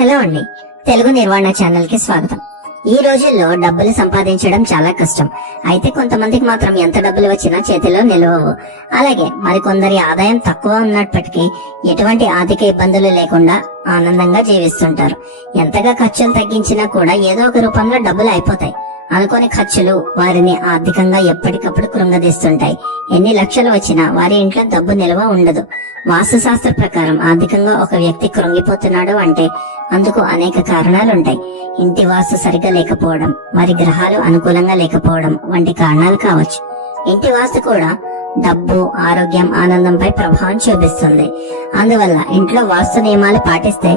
Hello అండి. తెలుగు నిర్వహణ ఛానల్కి స్వాగతం. ఈ రోజుల్లో డబ్బులు సంపాదించడం చాలా కష్టం. అయితే కొంతమందికి మాత్రం ఎంత డబ్బులు వచ్చినా చేతిలో నిలవవు. అలాగే మరికొందరి ఆదాయం తక్కువ ఉన్నప్పటికీ ఎటువంటి ఆర్థిక ఇబ్బందులు లేకుండా ఆనందంగా జీవిస్తుంటారు. ఎంతగా ఖర్చులు తగ్గించినా కూడా ఏదో ఒక రూపంలో డబ్బులు అయిపోతాయి. అనుకోని ఖర్చులు వారిని ఆర్థికంగా ఎప్పటికప్పుడు కృంగదీస్తుంటాయి. ఎన్ని లక్షలు వచ్చినా వారి ఇంట్లో డబ్బు నిల్వ ఉండదు. వాస్తు శాస్త్ర ప్రకారం ఆర్థికంగా ఒక వ్యక్తి కృంగిపోతున్నాడు అంటే అందుకు అనేక కారణాలు ఉంటాయి ఇంటి వాస్తు సరిగ్గా లేకపోవడం మరి గ్రహాలు అనుకూలంగా లేకపోవడం వంటి కారణాలు కావచ్చు. ఇంటి వాస్తు కూడా డబ్బు ఆరోగ్యం ఆనందంపై ప్రభావం చూపిస్తుంది. అందువల్ల ఇంట్లో వాస్తు నియమాలు పాటిస్తే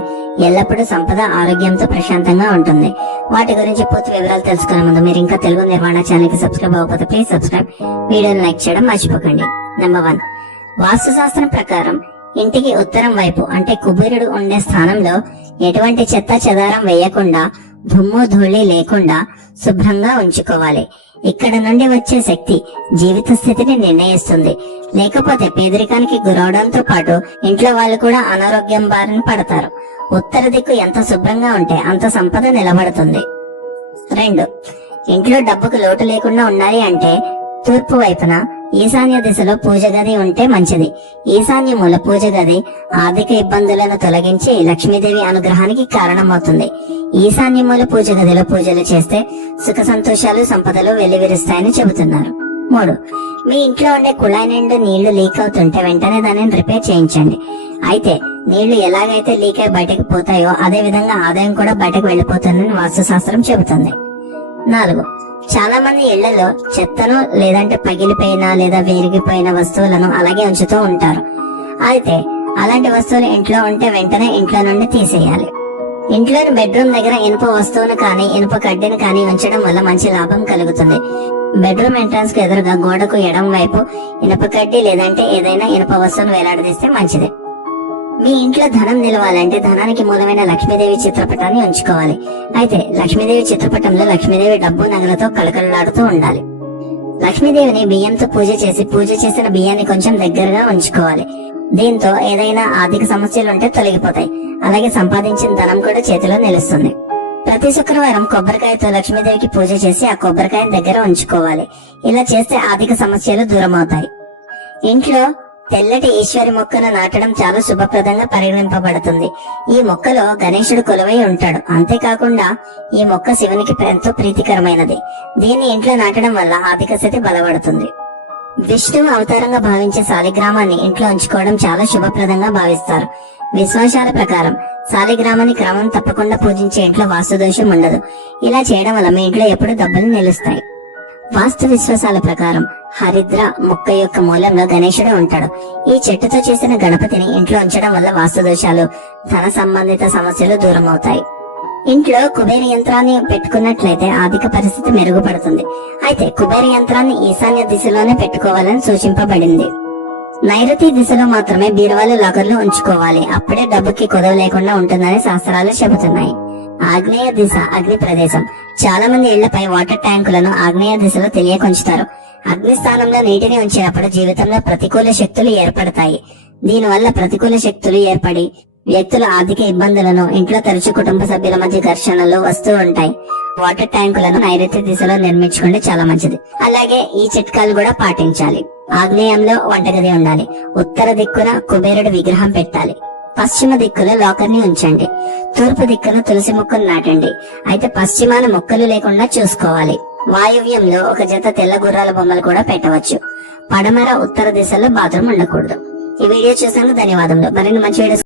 ఎల్లప్పుడూ సంపద ఆరోగ్యంతో ప్రశాంతంగా ఉంటుంది. వాటి గురించి పూర్తి వివరాలు తెలుసుకునే ముందు మీరు ఇంకా తెలుగు నిర్మాణ ఛానల్కి సబ్స్క్రైబ్ అవ్వకపోతే ప్లీజ్ సబ్స్క్రైబ్. వీడియోని లైక్ చేయడం మర్చిపోకండి. Number one. వాస్తు శాస్త్రం ప్రకారం ఇంటికి ఉత్తరం వైపు అంటే కుబేరుడు ఉండే స్థానంలో ఎటువంటి చెత్త చెదారం వేయకుండా దుమ్ము ధూళి లేకుండా శుభ్రంగా ఉంచుకోవాలి. ఇక్కడ నుండి వచ్చే శక్తి జీవిత స్థితిని నిర్ణయిస్తుంది. లేకపోతే పేదరికానికి గురవడంతో పాటు ఇంట్లో వాళ్ళు కూడా అనారోగ్యం బారిన పడతారు. ఉత్తర దిక్కు ఎంత శుభ్రంగా ఉంటే అంత సంపద నిలబడుతుంది. రెండు ఇంట్లో డబ్బుకు లోటు లేకుండా ఉండాలి అంటే తూర్పు వైపున ఈశాన్య దిశలో పూజ గది ఉంటే మంచిది. ఈశాన్య మూల పూజ గది ఆర్థిక ఇబ్బందులను తొలగించి లక్ష్మీదేవి అనుగ్రహానికి కారణమవుతుంది. ఈశాన్య మూల పూజ గదిలో పూజలు చేస్తే సుఖ సంతోషాలు సంపదలు వెల్లివిరుస్తాయని చెబుతున్నారు. మూడు. మీ ఇంట్లో ఉండే కుళాయి నిండు నీళ్ళు లీక్ అవుతుంటే వెంటనే దానిని రిపేర్ చేయించండి. అయితే నీళ్ళు ఎలాగైతే లీక్ అయి బయటకు పోతాయో అదే విధంగా ఆదాయం కూడా బయటకు వెళ్ళిపోతుందని వాస్తుశాస్త్రం చెబుతుంది. నాలుగు. చాలా మంది ఇళ్ళలో చెత్తను లేదంటే పగిలిపోయిన లేదా విరిగిపోయిన వస్తువులను అలాగే ఉంచుతూ ఉంటారు. అయితే అలాంటి వస్తువులు ఇంట్లో ఉంటే వెంటనే ఇంట్లో నుండి తీసేయాలి. ఇంట్లోని బెడ్రూమ్ దగ్గర ఇనుప వస్తువును కానీ ఇనుప కడ్డీని కానీ ఉంచడం వల్ల మంచి లాభం కలుగుతుంది. బెడ్రూమ్ ఎంట్రన్స్కు ఎదురుగా గోడకు ఎడం వైపు ఇనుప కడ్డీ లేదంటే ఏదైనా ఇనుప వస్తువును వేలాడదీస్తే మంచిది. మీ ఇంట్లో ధనం నిలవాలంటే ధనానికి మూలమైన లక్ష్మీదేవి చిత్రపటాన్ని ఉంచుకోవాలి. అయితే లక్ష్మీదేవి చిత్రపటంలో లక్ష్మీదేవి డబ్బు నగలతో కలకలలాడుతూ ఉండాలి. లక్ష్మీదేవిని బియ్యంతో పూజ చేసి పూజ చేసిన బియ్యాన్ని కొంచెం దగ్గరగా ఉంచుకోవాలి. దీంతో ఏదైనా ఆర్థిక సమస్యలు ఉంటే తొలగిపోతాయి. అలాగే సంపాదించిన ధనం కూడా చేతిలో నిలుస్తుంది. ప్రతి శుక్రవారం కొబ్బరికాయతో లక్ష్మీదేవికి పూజ చేసి ఆ కొబ్బరికాయని దగ్గర ఉంచుకోవాలి. ఇలా చేస్తే ఆర్థిక సమస్యలు దూరం అవుతాయి ఇంట్లో తెల్లటి ఈశ్వరి మొక్కను నాటడం చాలా శుభప్రదంగా పరిగణింపబడుతుంది. ఈ మొక్కలో గణేశుడు కొలువై ఉంటాడు. అంతేకాకుండా ఈ మొక్క శివునికి ఎంతో ప్రీతికరమైనది. దీన్ని ఇంట్లో నాటడం వల్ల ఆర్థిక స్థితి బలపడుతుంది. విష్ణువు అవతారంగా భావించే శాలిగ్రామాన్ని ఇంట్లో ఉంచుకోవడం చాలా శుభప్రదంగా భావిస్తారు. విశ్వాసాల ప్రకారం శాలిగ్రామాన్ని క్రమం తప్పకుండా పూజించే ఇంట్లో వాస్తుదోషం ఉండదు. ఇలా చేయడం వల్ల మీ ఇంట్లో ఎప్పుడు డబ్బులు నిలుస్తాయి. వాస్తు విశ్వాసాల ప్రకారం హరిద్ర మొక్క యొక్క మూలంలో గణేశుడు ఉంటాడు. ఈ చెట్టుతో చేసిన గణపతిని ఇంట్లో ఉంచడం వల్ల వాస్తు దోషాలు ధన సంబంధిత సమస్యలు దూరం అవుతాయి ఇంట్లో కుబేర యంత్రాన్ని పెట్టుకున్నట్లయితే ఆర్థిక పరిస్థితి మెరుగుపడుతుంది. అయితే కుబేర యంత్రాన్ని ఈశాన్య దిశలోనే పెట్టుకోవాలని సూచింపబడింది. నైరుతి దిశలో మాత్రమే బీరువాలు లాకర్లు ఉంచుకోవాలి. అప్పుడే డబ్బుకి కొదవ లేకుండా ఉంటుందని శాస్త్రాలు చెబుతున్నాయి. ఆగ్నేయ దిశ అగ్ని ప్రదేశం. చాలా మంది ఇళ్ళపై వాటర్ ట్యాంకులను ఆగ్నేయ దిశలో తెలియకొంచుతారు. అగ్ని స్థానంలో నీటిని ఉంచేటప్పుడు జీవితంలో ప్రతికూల శక్తులు ఏర్పడతాయి. దీనివల్ల ప్రతికూల శక్తులు ఏర్పడి వ్యక్తుల ఆర్థిక ఇబ్బందులను ఇంట్లో తరచు కుటుంబ సభ్యుల మధ్య ఘర్షణలు వస్తూ ఉంటాయి. వాటర్ ట్యాంకులను నైరుతి దిశలో నిర్మించుకుంటే చాలా మంచిది. అలాగే ఈ చిట్కాలు కూడా పాటించాలి. ఆగ్నేయంలో వంటగది ఉండాలి. ఉత్తర దిక్కున కుబేరుడు విగ్రహం పెట్టాలి. పశ్చిమ దిక్కులో లాకర్ని ఉంచండి. తూర్పు దిక్కున తులసి మొక్కలు నాటండి. అయితే పశ్చిమాన మొక్కలు లేకుండా చూసుకోవాలి. వాయువ్యంలో ఒక జత తెల్ల గుర్రాల బొమ్మలు కూడా పెట్టవచ్చు. పడమర ఉత్తర దిశలో బాత్రూమ్ ఉండకూడదు. ఈ వీడియో చూసినందుకు ధన్యవాదములు. మరిన్ని మంచి వీడియోస్